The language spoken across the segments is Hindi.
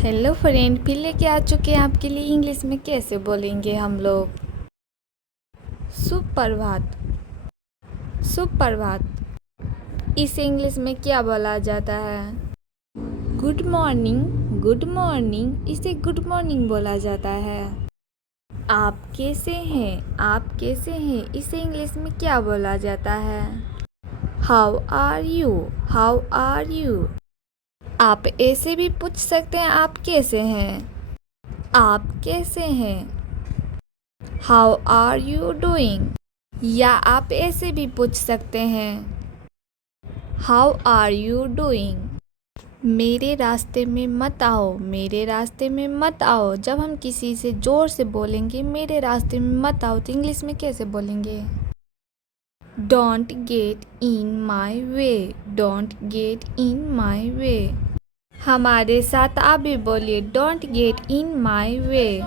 हेलो फ्रेंड, फिर लेके आ चुके हैं आपके लिए इंग्लिश में कैसे बोलेंगे हम लोग। सुप्रभात। सुप्रभात इसे इंग्लिश में क्या बोला जाता है? Good morning. गुड मॉर्निंग इसे गुड मॉर्निंग बोला जाता है। आप कैसे हैं? आप कैसे हैं इसे इंग्लिश में क्या बोला जाता है? How are you? How are you. आप ऐसे भी पूछ सकते हैं, आप कैसे हैं? आप कैसे हैं? How are you doing. या आप ऐसे भी पूछ सकते हैं, हाउ आर यू डूइंग। मेरे रास्ते में मत आओ। मेरे रास्ते में मत आओ जब हम किसी से ज़ोर से बोलेंगे मेरे रास्ते में मत आओ तो इंग्लिश में कैसे बोलेंगे? Don't get in my way. Don't get in my way. हमारे साथ आप भी बोलिए, डोंट गेट इन माई वे।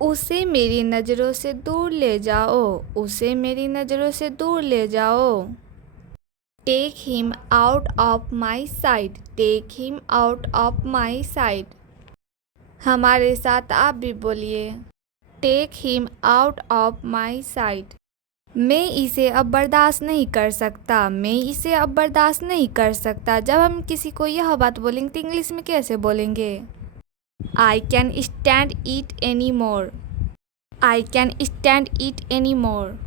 उसे मेरी नज़रों से दूर ले जाओ। उसे मेरी नज़रों से दूर ले जाओ। Take him out of my sight. Take him out of my sight. हमारे साथ आप भी बोलिए, take him out of my sight. मैं इसे अब बर्दाश्त नहीं कर सकता। मैं इसे अब बर्दाश्त नहीं कर सकता जब हम किसी को यह बात बोलेंगे तो इंग्लिश में कैसे बोलेंगे? I can stand it any more. I can stand it any more.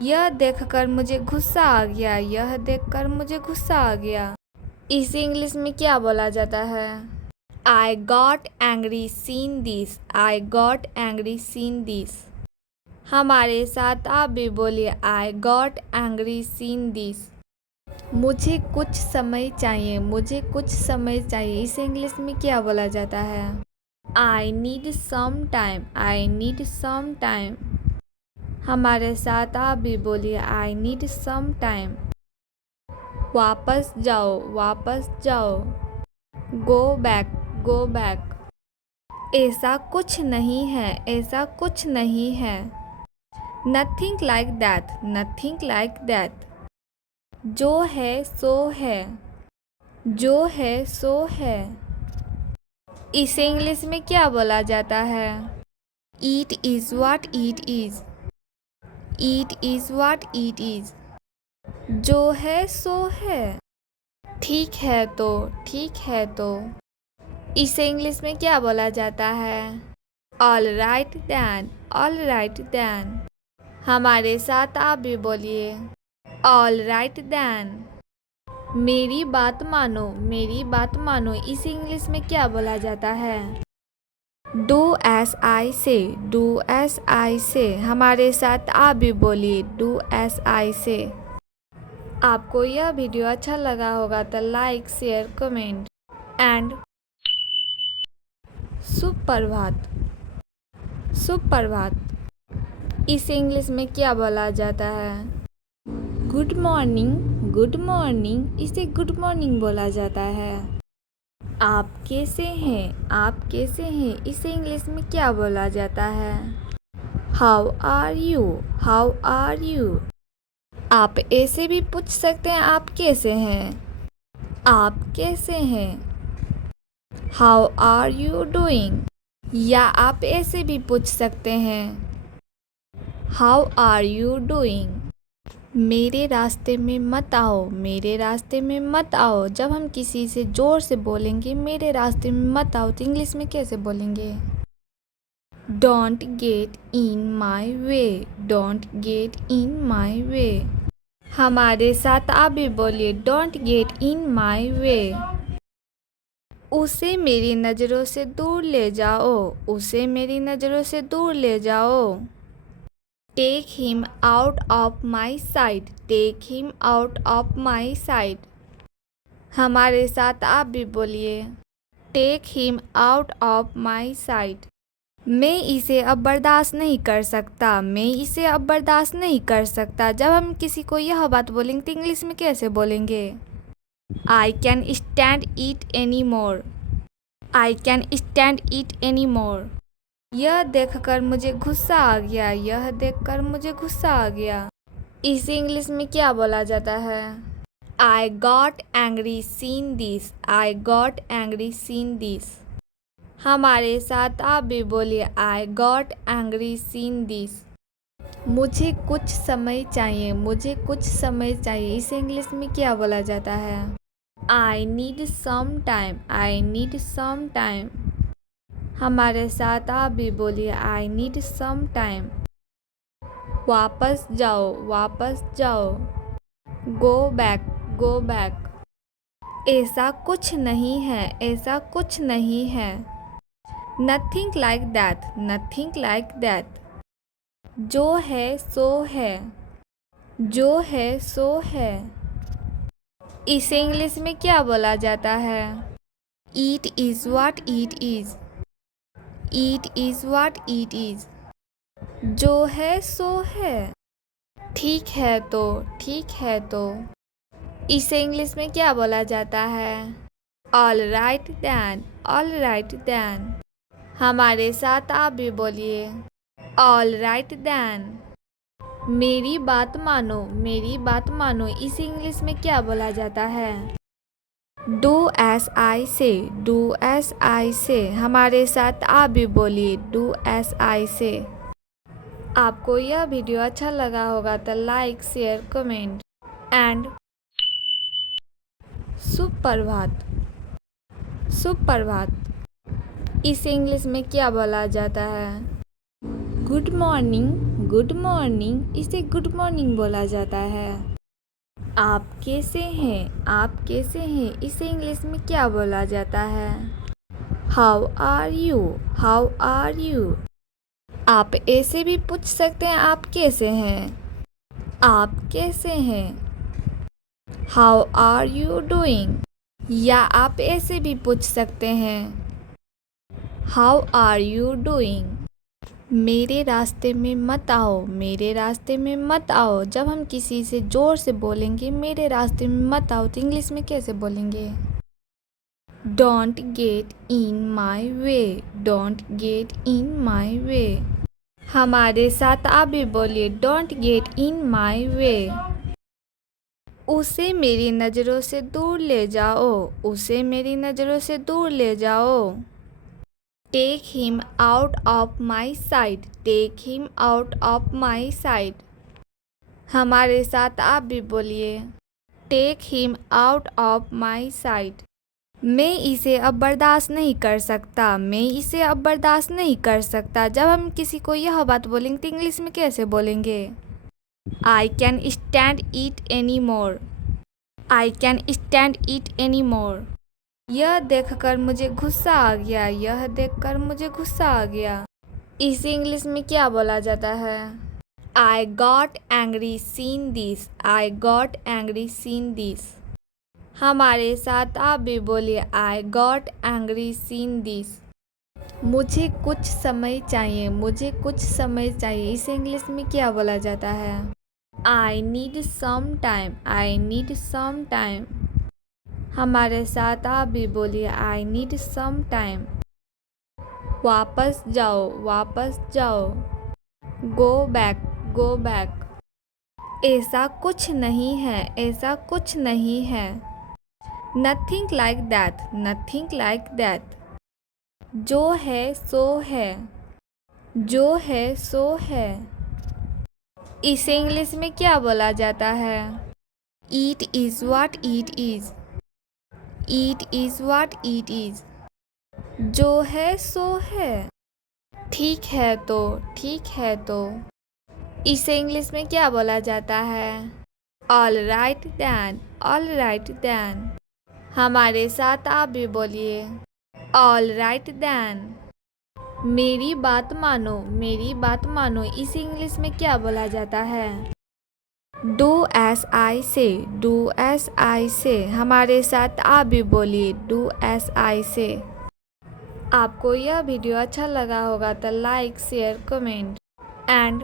यह देखकर मुझे गुस्सा आ गया। यह देखकर मुझे गुस्सा आ गया। इसे इंग्लिश में क्या बोला जाता है? I got angry seen this. I got angry seen this. हमारे साथ आप भी बोलिए, I got angry seen this. मुझे कुछ समय चाहिए। मुझे कुछ समय चाहिए इसे इंग्लिश में क्या बोला जाता है? I need some time. I need some time. हमारे साथ आप भी बोलिए, आई नीड सम टाइम। वापस जाओ। वापस जाओ। Go back. Go back. ऐसा कुछ नहीं है। ऐसा कुछ नहीं है। Nothing like that. Nothing like that. जो है सो है। जो है सो है। इसे इंग्लिश में क्या बोला जाता है? It is what it is. It is what it is. जो है सो है। ठीक है तो। ठीक है तो। इसे इंग्लिश में क्या बोला जाता है? All right then. All right then. हमारे साथ आप भी बोलिए, ऑल राइट दैन। मेरी बात मानो। मेरी बात मानो इसे इंग्लिश में क्या बोला जाता है? डू एस आई से। डू एस आई से। हमारे साथ आप भी बोलिए, डू एस आई से। आपको यह वीडियो अच्छा लगा होगा तो लाइक शेयर कमेंट एंड सुप्रभात। सुप्रभात इसे इंग्लिश में क्या बोला जाता है? Good morning. गुड मॉर्निंग इसे गुड मॉर्निंग बोला जाता है। आप कैसे हैं? आप कैसे हैं इसे इंग्लिश में क्या बोला जाता है? How are you? How are you. आप ऐसे भी पूछ सकते हैं, आप कैसे हैं? आप कैसे हैं? How are you doing. या आप ऐसे भी पूछ सकते हैं, हाउ आर यू डूइंग। मेरे रास्ते में मत आओ। मेरे रास्ते में मत आओ जब हम किसी से ज़ोर से बोलेंगे मेरे रास्ते में मत आओ तो इंग्लिश में कैसे बोलेंगे? Don't get in my way. Don't get in my way. हमारे साथ आप भी बोलिए, डोंट गेट इन माई वे। उसे मेरी नज़रों से दूर ले जाओ। उसे मेरी नज़रों से दूर ले जाओ। Take him out of my sight. Take him out of my sight. हमारे साथ आप भी बोलिए, take him out of my sight. मैं इसे अब बर्दाश्त नहीं कर सकता। मैं इसे अब बर्दाश्त नहीं कर सकता जब हम किसी को यह बात बोलेंगे तो इंग्लिश में कैसे बोलेंगे? I can stand it any more. I can stand it any more. यह देखकर मुझे गुस्सा आ गया। यह देखकर मुझे गुस्सा आ गया। इसे इंग्लिश में क्या बोला जाता है? I got angry seeing this. I got angry seeing this. हमारे साथ आप भी बोलिए I got angry seeing this. मुझे कुछ समय चाहिए. मुझे कुछ समय चाहिए. इसे इंग्लिश में क्या बोला जाता है? I need some time. I need some time. हमारे साथ आप भी बोलिए I need some time. वापस जाओ. वापस जाओ. Go back. Go back. ऐसा कुछ नहीं है. ऐसा कुछ नहीं है. Nothing like that. Nothing like that. जो है सो है. जो है सो है. इसे इंग्लिश में क्या बोला जाता है? It is what it is. It is what it is. जो है सो है. ठीक है तो. ठीक है तो. इसे इंग्लिश में क्या बोला जाता है? All right then. All right then. हमारे साथ आप भी बोलिए All right then. मेरी बात मानो. मेरी बात मानो. इसे इंग्लिश में क्या बोला जाता है? Do as I say. Do as I say. हमारे साथ आप भी बोलिए Do as I say. आपको यह वीडियो अच्छा लगा होगा तो लाइक शेयर कमेंट एंड सुप्रभात. सुप्रभात इसे इंग्लिश में क्या बोला जाता है? Good morning. Good morning. इसे गुड मॉर्निंग बोला जाता है. आप कैसे हैं? आप कैसे हैं? इसे इंग्लिश में क्या बोला जाता है? How are you. How are you. आप ऐसे भी पूछ सकते हैं आप कैसे हैं? आप कैसे हैं? How are you doing. या आप ऐसे भी पूछ सकते हैं हाउ आर यू डूइंग. मेरे रास्ते में मत आओ. मेरे रास्ते में मत आओ. जब हम किसी से ज़ोर से बोलेंगे मेरे रास्ते में मत आओ तो इंग्लिश में कैसे बोलेंगे? Don't get in my way. Don't get in my way. हमारे साथ आप भी बोलिए डोंट गेट इन माई वे. उसे मेरी नज़रों से दूर ले जाओ. उसे मेरी नज़रों से दूर ले जाओ. Take him out of my sight. Take him out of my sight. हमारे साथ आप भी बोलिए take him out of my sight. मैं इसे अब बर्दाश्त नहीं कर सकता. मैं इसे अब बर्दाश्त नहीं कर सकता. जब हम किसी को यह बात बोलेंगे तो इंग्लिश में कैसे बोलेंगे? I can stand it anymore. I can stand it anymore. यह देखकर मुझे गुस्सा आ गया. यह देखकर मुझे गुस्सा आ गया. इसे इंग्लिश में क्या बोला जाता है? I got angry seeing this. I got angry seeing this. हमारे साथ आप भी बोलिए I got angry seeing this. मुझे कुछ समय चाहिए. मुझे कुछ समय चाहिए. इसे इंग्लिश में क्या बोला जाता है? I need some time. I need some time. हमारे साथ आप भी बोलिए I need some time. वापस जाओ. वापस जाओ. Go back. Go back. ऐसा कुछ नहीं है. ऐसा कुछ नहीं है. Nothing like that. Nothing like that. जो है सो है. जो है सो है. इसे इंग्लिश में क्या बोला जाता है? It is what it is. It is what it is. जो है सो है. ठीक है तो. ठीक है तो. इसे इंग्लिश में क्या बोला जाता है? All right then. All right then. हमारे साथ आप भी बोलिए All right then. मेरी बात मानो. मेरी बात मानो. इसे इंग्लिश में क्या बोला जाता है? Do as I say. Do as I say. हमारे साथ आप भी बोलिए Do as I say. आपको यह वीडियो अच्छा लगा होगा तो लाइक शेयर कमेंट एंड